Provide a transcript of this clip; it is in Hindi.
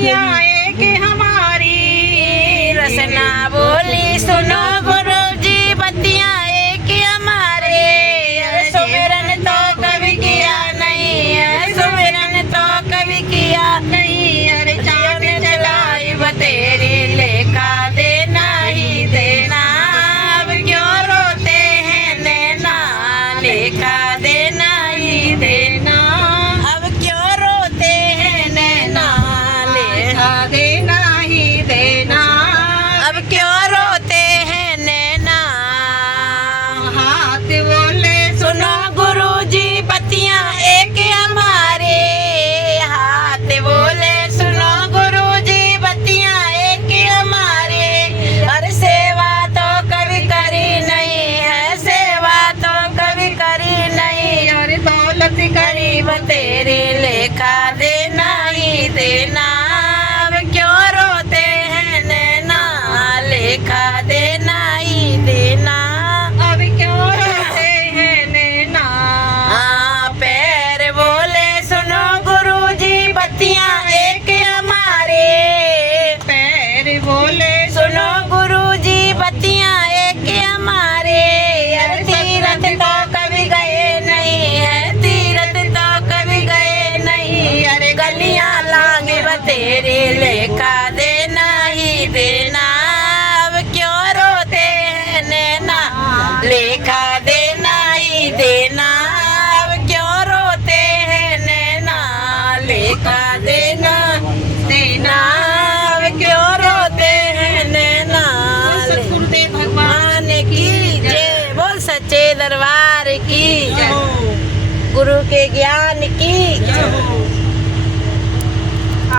बतिया एक हमारी रसना बोली सुनो गुरु जी बतिया एक हमारे सुमिरन तो कभी किया नहीं है सुमिरन तो कभी किया नहीं अरे चाट चलाई बतेरी लेखा देना ही देना अब क्यों रोते हैं नैना लेखा देना ही देना अब क्यों रोते हैं नैना लेखा देना ही देना अब क्यों रोते हैं नैना हाथ बोले सुनो गुरु जी बतिया एक हमारे हाथ बोले सुनो गुरु जी बतिया एक हमारे और सेवा तो कभी करी नहीं है सेवा तो कभी करी नहीं और दौलत गरीब तेरी लेखा देना ही देना अब क्यों रोते हैं नैना लेखा देना ही देना अब क्यों रोते हैं नैना पैर बोले सुनो गुरु जी बतिया एक हमारे पैर बोले सुनो गुरु जी बतिया एक हमारे तीरथ तो कभी गए नहीं है तीरथ तो कभी गए नहीं अरे गलियां लांगे बतेरी लेखा देना ही देना अब क्यों रोते हैं नैना लेखा देना ही देना अब क्यों रोते हैं नैना लेखा